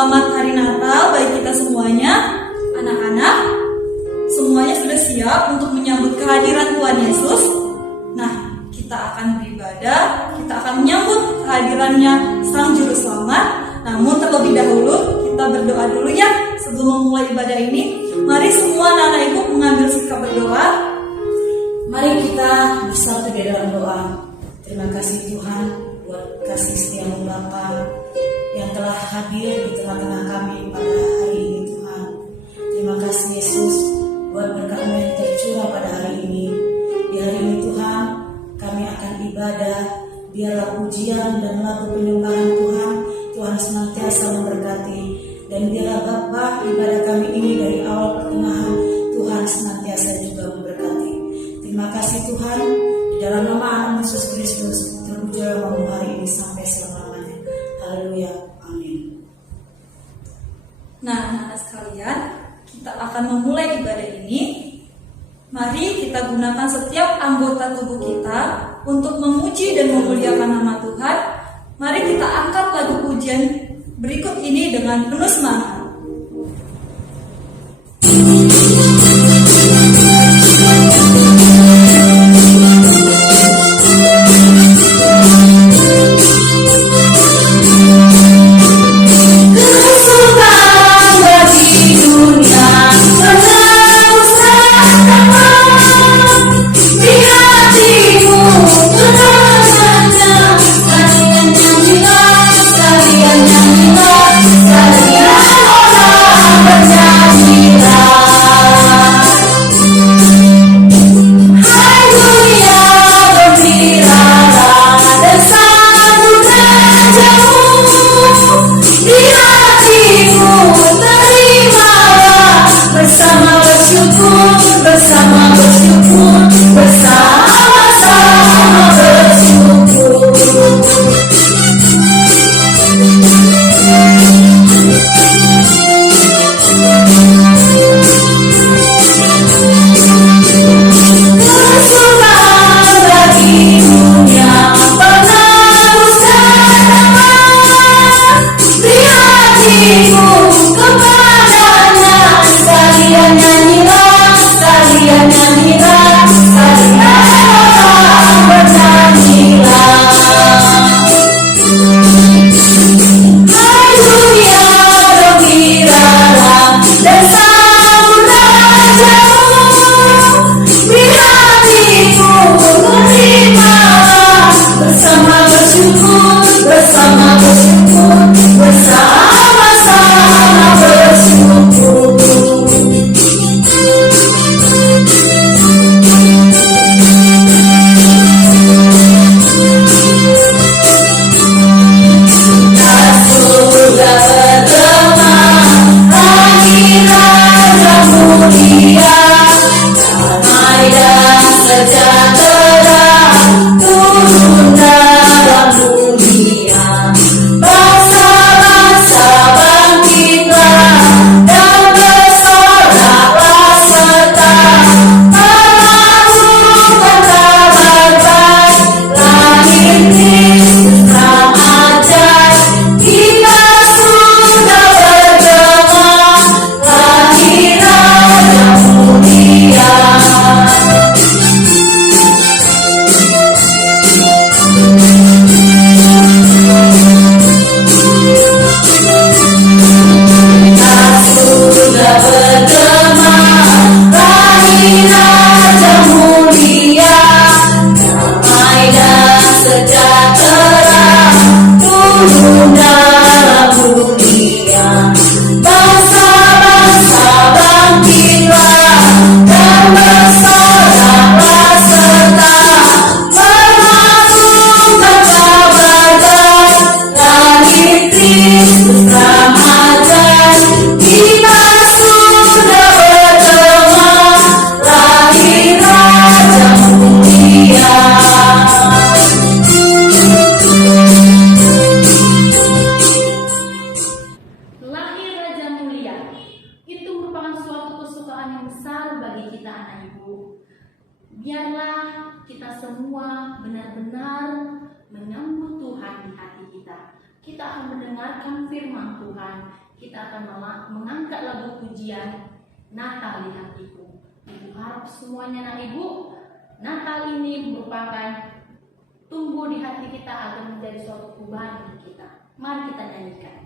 selamat hari Natal bagi kita semuanya. Anak-anak, semuanya sudah siap untuk menyambut kehadiran Tuhan Yesus. Nah, kita akan beribadah, kita akan menyambut kehadirannya Sang Juru Selamat. Namun terlebih dahulu, kita berdoa dulu ya sebelum memulai ibadah ini. Mari semua anak-anak ibu mengambil sikap berdoa. Mari kita bersatu di dalam doa. Terima kasih Tuhan buat kasih setiamu Bapa yang telah hadir di tengah-tengah kami pada hari ini Tuhan. Terima kasih Yesus buat berkat-Mu yang tercurah pada hari ini. Di hari ini Tuhan, kami akan ibadah. Biarlah pujian dan lagu penyembahan Tuhan senantiasa memberkati. Dan biarlah Bapa ibadah kami ini dari awal pertengahan Tuhan senantiasa juga memberkati. Terima kasih Tuhan, di dalam nama Yesus Kristus terpujilah hari ini sampai selama-lamanya. Haleluya, amin. Nah, anak-anak sekalian, kita akan memulai ibadah ini. Mari kita gunakan setiap anggota tubuh kita untuk memuji dan memuliakan nama Tuhan. Mari kita angkat lagu pujian berikut ini dengan penuh semangat. Biarlah kita semua benar-benar menyambut Tuhan di hati kita. Kita akan mendengarkan firman Tuhan. kita akan mengangkat lagu pujian Natal di hatiku. Ibu harap semuanya anak ibu, Natal ini merupakan tumbuh di hati kita agar menjadi suatu perubahan bagi kita. Mari kita nyanyikan.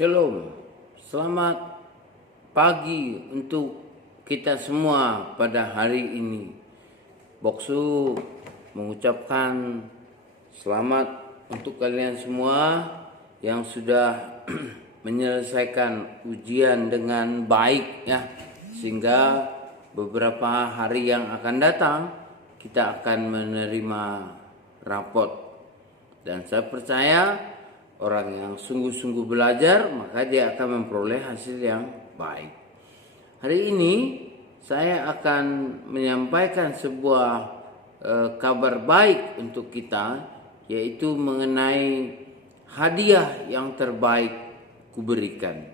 Shalom, selamat pagi untuk kita semua pada hari ini. Boksu mengucapkan selamat untuk kalian semua yang sudah menyelesaikan ujian dengan baik ya, sehingga beberapa hari yang akan datang kita akan menerima rapot. Dan saya percaya orang yang sungguh-sungguh belajar, maka dia akan memperoleh hasil yang baik. Hari ini saya akan menyampaikan sebuah kabar baik untuk kita, yaitu mengenai hadiah yang terbaik kuberikan.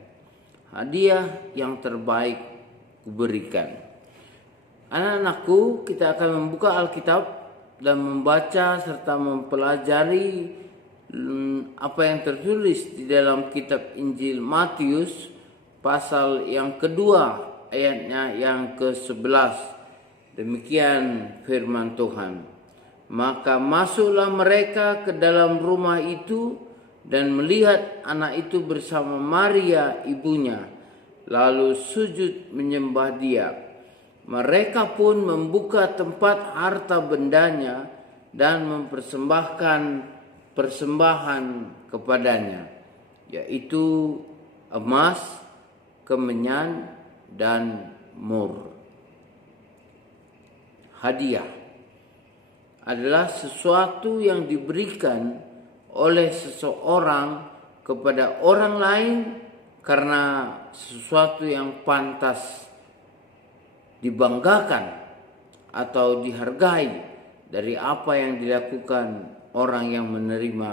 Hadiah yang terbaik kuberikan. Anak-anakku, kita akan membuka Alkitab dan membaca serta mempelajari apa yang tertulis di dalam kitab Injil Matius pasal yang kedua ayatnya yang ke-11. Demikian firman Tuhan. Maka masuklah mereka ke dalam rumah itu dan melihat anak itu bersama Maria ibunya, lalu sujud menyembah dia. Mereka pun membuka tempat harta bendanya dan mempersembahkan persembahan kepadanya, yaitu emas, kemenyan, dan mur. Hadiah adalah sesuatu yang diberikan oleh seseorang kepada orang lain karena sesuatu yang pantas dibanggakan atau dihargai dari apa yang dilakukan orang yang menerima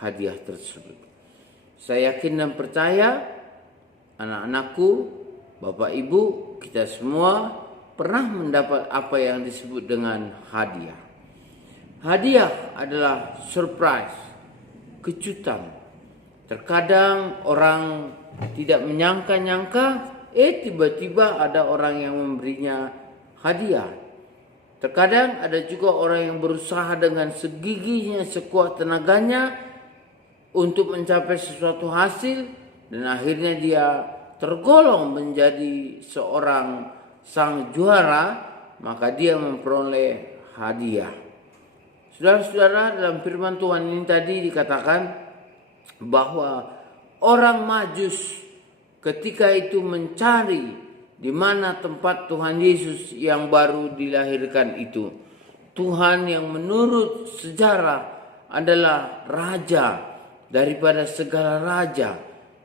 hadiah tersebut. Saya yakin dan percaya anak-anakku, Bapak Ibu, kita semua pernah mendapat apa yang disebut dengan hadiah. Hadiah adalah surprise, kejutan. Terkadang orang tidak menyangka-nyangka, tiba-tiba ada orang yang memberinya hadiah. Terkadang ada juga orang yang berusaha dengan segiginya, sekuat tenaganya untuk mencapai sesuatu hasil, dan akhirnya dia tergolong menjadi seorang sang juara, maka dia memperoleh hadiah. Saudara-saudara, dalam firman Tuhan ini tadi dikatakan bahwa orang Majus ketika itu mencari di mana tempat Tuhan Yesus yang baru dilahirkan itu. Tuhan yang menurut sejarah adalah raja daripada segala raja,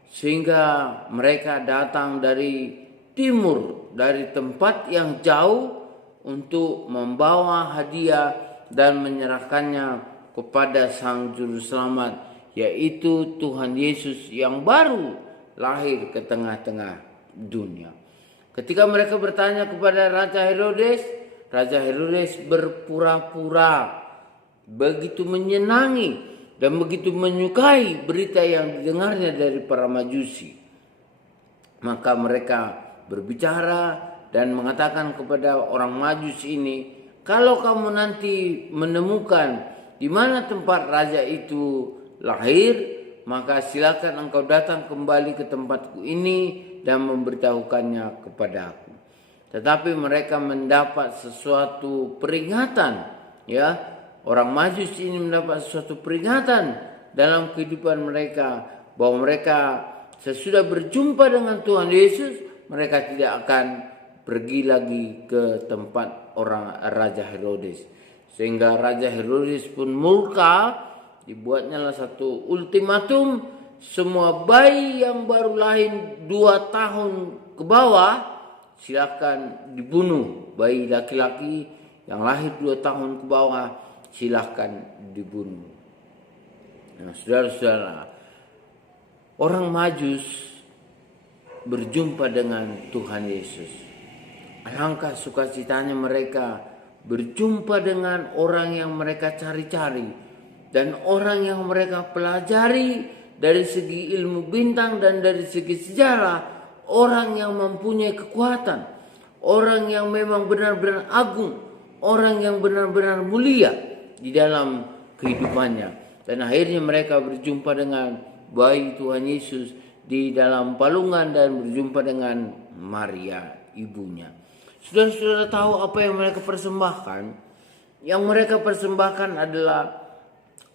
sehingga mereka datang dari timur, dari tempat yang jauh untuk membawa hadiah dan menyerahkannya kepada Sang Juru Selamat, yaitu Tuhan Yesus yang baru lahir ke tengah-tengah dunia. Ketika mereka bertanya kepada Raja Herodes berpura-pura begitu menyenangi dan begitu menyukai berita yang didengarnya dari para Majusi. Maka mereka berbicara dan mengatakan kepada orang Majus ini, kalau kamu nanti menemukan di mana tempat raja itu lahir, maka silakan engkau datang kembali ke tempatku ini dan memberitahukannya kepada aku. Tetapi mereka mendapat sesuatu peringatan, ya. Orang Majus ini mendapat sesuatu peringatan dalam kehidupan mereka, bahwa mereka sesudah berjumpa dengan Tuhan Yesus, mereka tidak akan pergi lagi ke tempat orang Raja Herodes. Sehingga Raja Herodes pun murka, dibuatnyalah satu ultimatum, semua bayi yang baru lahir 2 tahun ke bawah silakan dibunuh. Bayi laki-laki yang lahir 2 tahun ke bawah silakan dibunuh. Nah, saudara-saudara, orang Majus berjumpa dengan Tuhan Yesus. Alangkah sukacitanya mereka berjumpa dengan orang yang mereka cari-cari dan orang yang mereka pelajari dari segi ilmu bintang dan dari segi sejarah, orang yang mempunyai kekuatan, orang yang memang benar-benar agung, orang yang benar-benar mulia di dalam kehidupannya. Dan akhirnya mereka berjumpa dengan bayi Tuhan Yesus di dalam palungan dan berjumpa dengan Maria ibunya. Saudara-saudara tahu apa yang mereka persembahkan? Yang mereka persembahkan adalah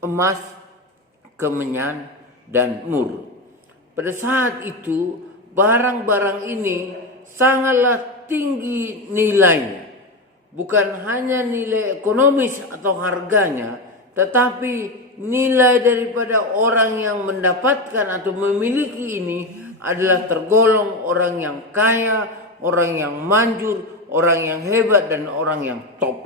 emas, kemenyan, dan mur. Pada saat itu barang-barang ini sangatlah tinggi nilainya. Bukan hanya nilai ekonomis atau harganya, tetapi nilai daripada orang yang mendapatkan atau memiliki ini adalah tergolong orang yang kaya, orang yang manjur, orang yang hebat, dan orang yang top.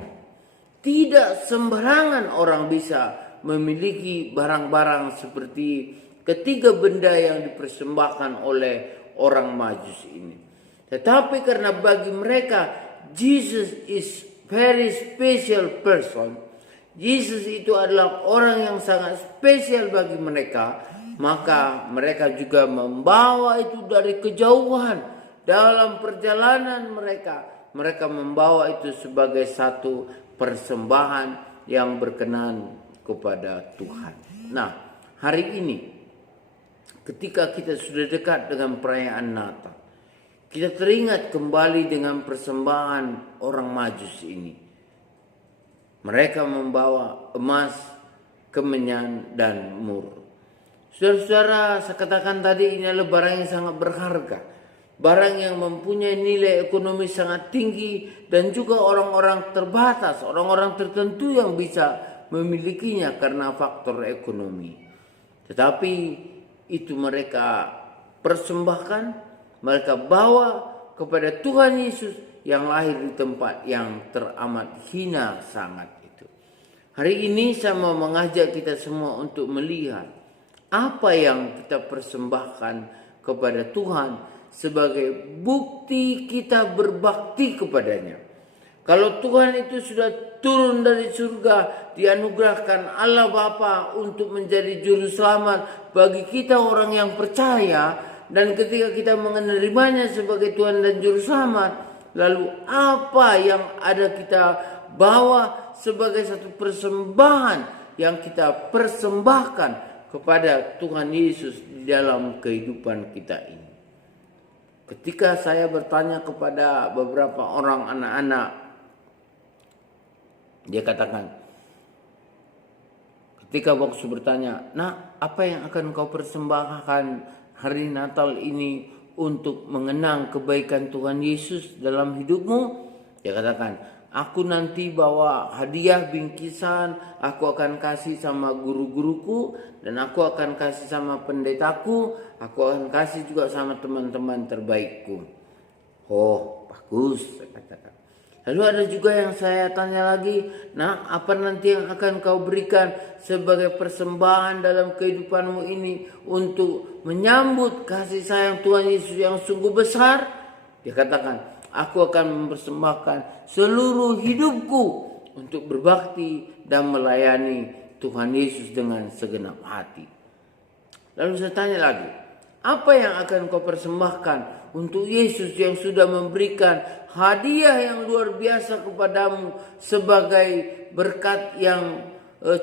Tidak sembarangan orang bisa memiliki barang-barang seperti ketiga benda yang dipersembahkan oleh orang Majus ini. Tetapi karena bagi mereka Jesus is very special person, Jesus itu adalah orang yang sangat spesial bagi mereka, maka mereka juga membawa itu dari kejauhan. Dalam perjalanan mereka membawa itu sebagai satu persembahan yang berkenan kepada Tuhan. Nah, hari ini ketika kita sudah dekat dengan perayaan Natal, kita teringat kembali dengan persembahan orang Majus ini. Mereka membawa emas, kemenyan, dan mur. Saudara-saudara, saya katakan tadi ini adalah barang yang sangat berharga. Barang yang mempunyai nilai ekonomi sangat tinggi dan juga orang-orang terbatas, orang-orang tertentu yang bisa memilikinya karena faktor ekonomi. Tetapi itu mereka persembahkan, mereka bawa kepada Tuhan Yesus yang lahir di tempat yang teramat hina sangat itu. Hari ini saya mau mengajak kita semua untuk melihat apa yang kita persembahkan kepada Tuhan sebagai bukti kita berbakti kepadanya. Kalau Tuhan itu sudah turun dari surga, dianugerahkan Allah Bapa untuk menjadi juru selamat bagi kita orang yang percaya, dan ketika kita menerimanya sebagai Tuhan dan juru selamat, lalu apa yang ada kita bawa sebagai satu persembahan yang kita persembahkan kepada Tuhan Yesus di dalam kehidupan kita ini. Ketika saya bertanya kepada beberapa orang anak-anak, dia katakan, ketika waktu bertanya, "Nak, apa yang akan kau persembahkan hari Natal ini untuk mengenang kebaikan Tuhan Yesus dalam hidupmu?" Dia katakan, "Aku nanti bawa hadiah bingkisan, aku akan kasih sama guru-guruku, dan aku akan kasih sama pendetaku, aku akan kasih juga sama teman-teman terbaikku." Oh, bagus, saya katakan. Lalu ada juga yang saya tanya lagi, "Nah, apa nanti yang akan kau berikan sebagai persembahan dalam kehidupanmu ini untuk menyambut kasih sayang Tuhan Yesus yang sungguh besar?" Dia katakan, "Aku akan mempersembahkan seluruh hidupku untuk berbakti dan melayani Tuhan Yesus dengan segenap hati." Lalu saya tanya lagi, "Apa yang akan kau persembahkan untuk Yesus yang sudah memberikan hadiah yang luar biasa kepadamu sebagai berkat yang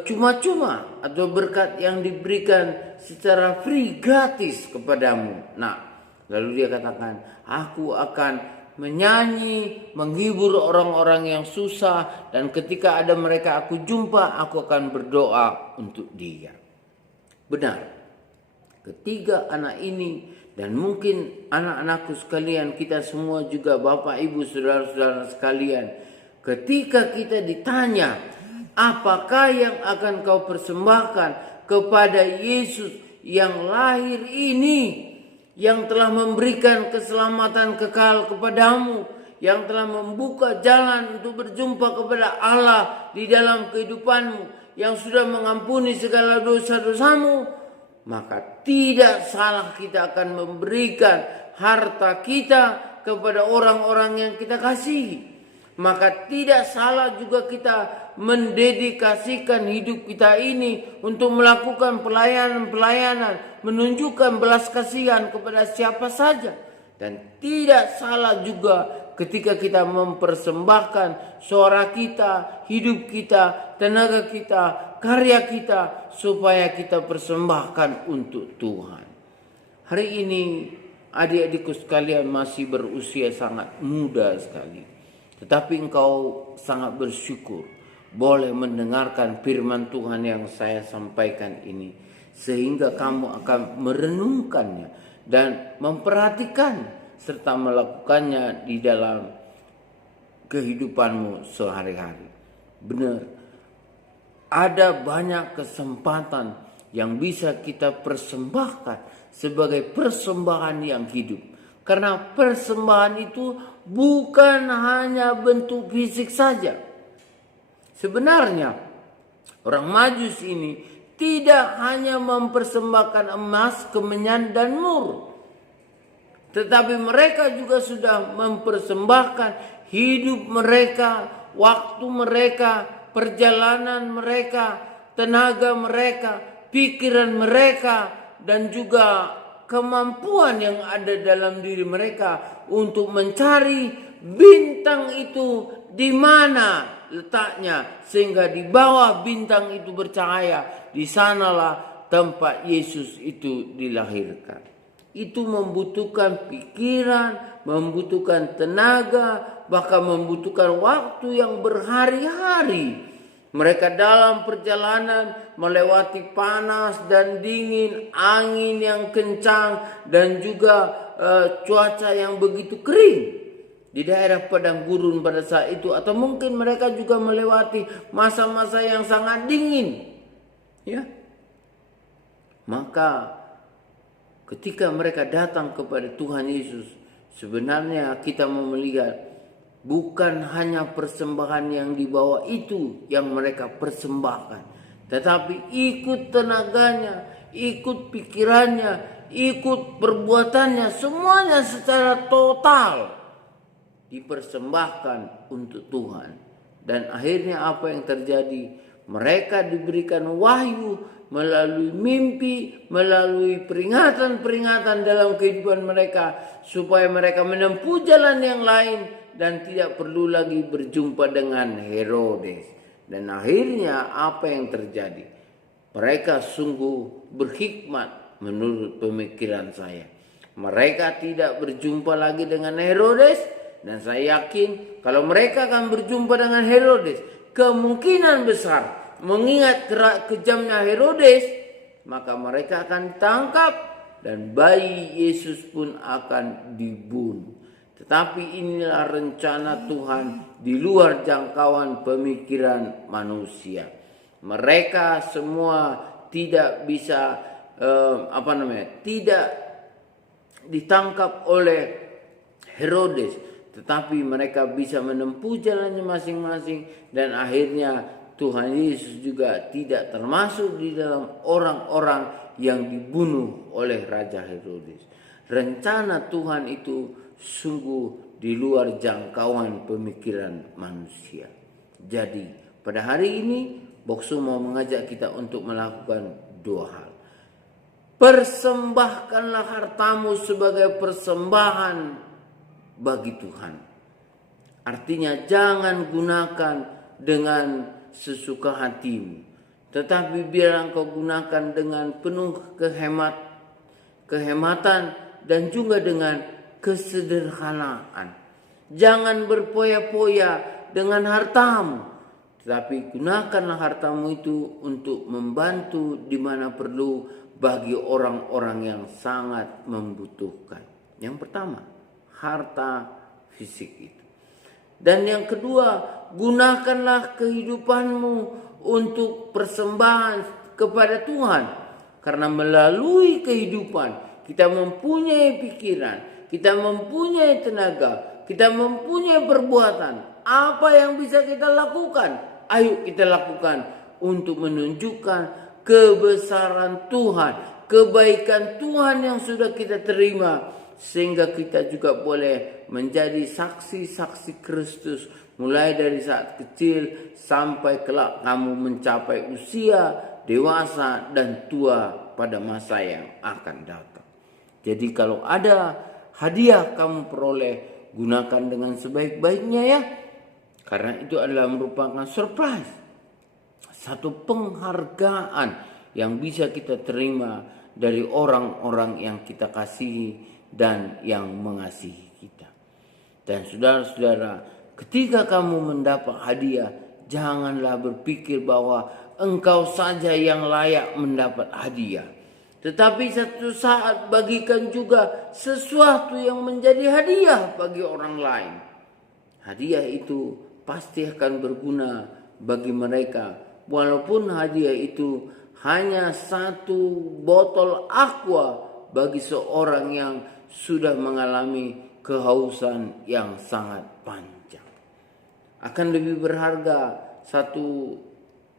cuma-cuma atau berkat yang diberikan secara free, gratis kepadamu?" Nah, lalu dia katakan, "Aku akan menyanyi, menghibur orang-orang yang susah, dan ketika ada mereka aku jumpa, aku akan berdoa untuk dia." Benar, ketiga anak ini, dan mungkin anak-anakku sekalian, kita semua juga, Bapak, Ibu, saudara-saudara sekalian, ketika kita ditanya, apakah yang akan kau persembahkan kepada Yesus yang lahir ini, yang telah memberikan keselamatan kekal kepadamu, yang telah membuka jalan untuk berjumpa kepada Allah di dalam kehidupanmu, yang sudah mengampuni segala dosa-dosamu, maka tidak salah kita akan memberikan harta kita kepada orang-orang yang kita kasihi. Maka tidak salah juga kita mendedikasikan hidup kita ini untuk melakukan pelayanan-pelayanan, menunjukkan belas kasihan kepada siapa saja. Dan tidak salah juga ketika kita mempersembahkan suara kita, hidup kita, tenaga kita, karya kita, supaya kita persembahkan untuk Tuhan. Hari ini adik-adikku sekalian masih berusia sangat muda sekali. Tetapi engkau sangat bersyukur boleh mendengarkan firman Tuhan yang saya sampaikan ini, sehingga kamu akan merenungkannya dan memperhatikan serta melakukannya di dalam kehidupanmu sehari-hari. Benar, ada banyak kesempatan yang bisa kita persembahkan sebagai persembahan yang hidup. Karena persembahan itu bukan hanya bentuk fisik saja. Sebenarnya orang Majus ini tidak hanya mempersembahkan emas, kemenyan, dan mur, tetapi mereka juga sudah mempersembahkan hidup mereka, waktu mereka, perjalanan mereka, tenaga mereka, pikiran mereka, dan juga kemampuan yang ada dalam diri mereka untuk mencari bintang itu di mana letaknya sehingga di bawah bintang itu bercahaya, di sanalah tempat Yesus itu dilahirkan. Itu membutuhkan pikiran, membutuhkan tenaga, bahkan membutuhkan waktu yang berhari-hari. Mereka dalam perjalanan melewati panas dan dingin, angin yang kencang, dan juga cuaca yang begitu kering di daerah padang gurun pada saat itu. Atau mungkin mereka juga melewati masa-masa yang sangat dingin. Ya, maka ketika mereka datang kepada Tuhan Yesus, sebenarnya kita mau melihat bukan hanya persembahan yang dibawa itu yang mereka persembahkan, tetapi ikut tenaganya, ikut pikirannya, ikut perbuatannya, semuanya secara total dipersembahkan untuk Tuhan. Dan akhirnya apa yang terjadi? Mereka diberikan wahyu melalui mimpi, melalui peringatan-peringatan dalam kehidupan mereka, supaya mereka menempuh jalan yang lain dan tidak perlu lagi berjumpa dengan Herodes. Dan akhirnya apa yang terjadi? Mereka sungguh berhikmat menurut pemikiran saya. Mereka tidak berjumpa lagi dengan Herodes, dan saya yakin kalau mereka akan berjumpa dengan Herodes, kemungkinan besar mengingat kejamnya Herodes, maka mereka akan ditangkap dan bayi Yesus pun akan dibunuh. Tetapi inilah rencana Tuhan di luar jangkauan pemikiran manusia. Mereka semua tidak bisa tidak ditangkap oleh Herodes, tetapi mereka bisa menempuh jalannya masing-masing, dan akhirnya Tuhan Yesus juga tidak termasuk di dalam orang-orang yang dibunuh oleh Raja Herodes. Rencana Tuhan itu sungguh di luar jangkauan pemikiran manusia. Jadi pada hari ini Bokso mau mengajak kita untuk melakukan dua hal. Persembahkanlah hartamu sebagai persembahan bagi Tuhan. Artinya jangan gunakan dengan sesuka hatimu, tetapi biar engkau gunakan dengan penuh kehematan dan juga dengan kesederhanaan. Jangan berpoya-poya dengan hartamu, tetapi gunakanlah hartamu itu untuk membantu di mana perlu bagi orang-orang yang sangat membutuhkan. Yang pertama, harta fisik itu. Dan yang kedua, gunakanlah kehidupanmu untuk persembahan kepada Tuhan. Karena melalui kehidupan kita mempunyai pikiran, kita mempunyai tenaga, kita mempunyai perbuatan. Apa yang bisa kita lakukan? Ayo kita lakukan untuk menunjukkan kebesaran Tuhan, kebaikan Tuhan yang sudah kita terima, sehingga kita juga boleh menjadi saksi-saksi Kristus mulai dari saat kecil sampai kelak kamu mencapai usia dewasa dan tua pada masa yang akan datang. Jadi kalau ada hadiah kamu peroleh, gunakan dengan sebaik-baiknya ya. Karena itu adalah merupakan surprise, satu penghargaan yang bisa kita terima dari orang-orang yang kita kasihi dan yang mengasihi kita. Dan saudara-saudara, ketika kamu mendapat hadiah, janganlah berpikir bahwa engkau saja yang layak mendapat hadiah. Tetapi satu saat bagikan juga sesuatu yang menjadi hadiah bagi orang lain. Hadiah itu pasti akan berguna bagi mereka, walaupun hadiah itu hanya satu botol aqua bagi seorang yang sudah mengalami kehausan yang sangat panjang. Akan lebih berharga satu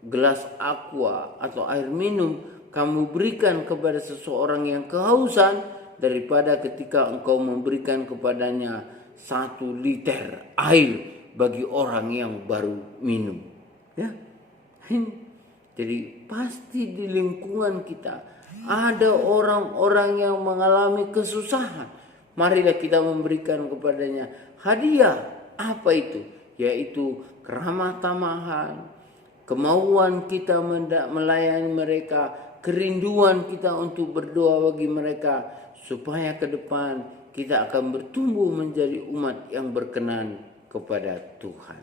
gelas aqua atau air minum kamu berikan kepada seseorang yang kehausan daripada ketika engkau memberikan kepadanya 1 liter air bagi orang yang baru minum. Ya. Jadi pasti di lingkungan kita ada orang-orang yang mengalami kesusahan. Marilah kita memberikan kepadanya hadiah. Apa itu? yaitu keramah tamahan, kemauan kita melayani mereka, kerinduan kita untuk berdoa bagi mereka, supaya ke depan kita akan bertumbuh menjadi umat yang berkenan kepada Tuhan.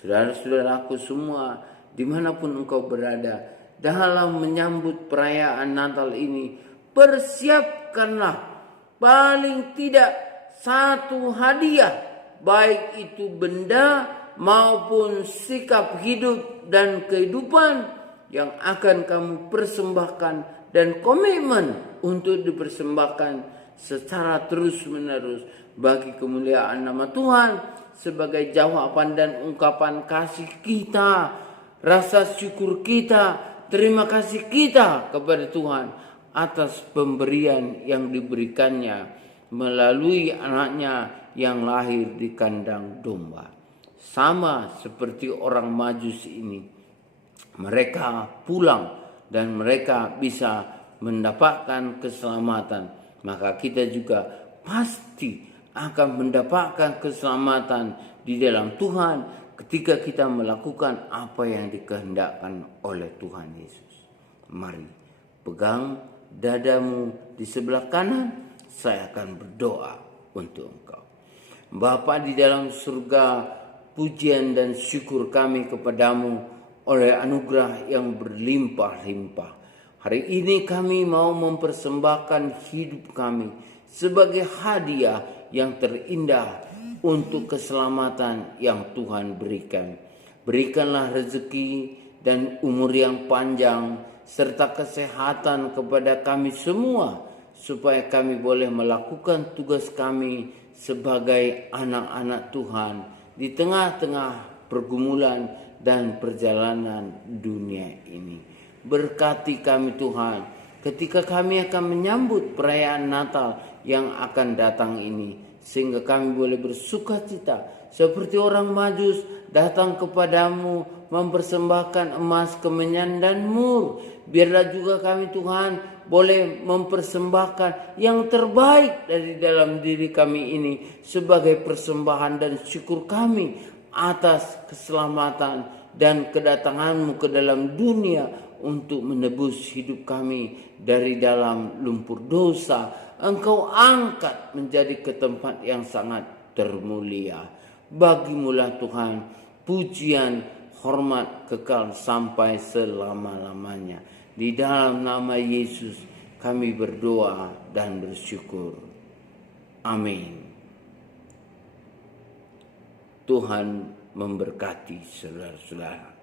Saudara-saudaraku semua, dimanapun engkau berada, dalam menyambut perayaan Natal ini, persiapkanlah paling tidak satu hadiah, baik itu benda maupun sikap hidup dan kehidupan yang akan kamu persembahkan dan komitmen untuk dipersembahkan secara terus-menerus bagi kemuliaan nama Tuhan, sebagai jawaban dan ungkapan kasih kita, rasa syukur kita, terima kasih kita kepada Tuhan atas pemberian yang diberikannya melalui anaknya yang lahir di kandang domba. Sama seperti orang Majus ini, mereka pulang dan mereka bisa mendapatkan keselamatan, maka kita juga pasti akan mendapatkan keselamatan di dalam Tuhan ketika kita melakukan apa yang dikehendakkan oleh Tuhan Yesus. Mari pegang dadamu di sebelah kanan, saya akan berdoa untuk engkau. Bapa di dalam surga, pujian dan syukur kami kepadamu oleh anugerah yang berlimpah-limpah. Hari ini kami mau mempersembahkan hidup kami sebagai hadiah yang terindah untuk keselamatan yang Tuhan berikan. Berikanlah rezeki dan umur yang panjang serta kesehatan kepada kami semua, supaya kami boleh melakukan tugas kami sebagai anak-anak Tuhan di tengah-tengah pergumulan dan perjalanan dunia ini. Berkati kami Tuhan ketika kami akan menyambut perayaan Natal yang akan datang ini, sehingga kami boleh bersukacita seperti orang Majus datang kepadamu mempersembahkan emas, kemenyan dan mur. Biarlah juga kami Tuhan boleh mempersembahkan yang terbaik dari dalam diri kami ini sebagai persembahan dan syukur kami atas keselamatan dan kedatanganmu ke dalam dunia untuk menebus hidup kami dari dalam lumpur dosa. Engkau angkat menjadi ke tempat yang sangat termulia. Bagimulah Tuhan pujian, hormat kekal sampai selama-lamanya. Di dalam nama Yesus kami berdoa dan bersyukur. Amin. Tuhan memberkati saudara-saudara.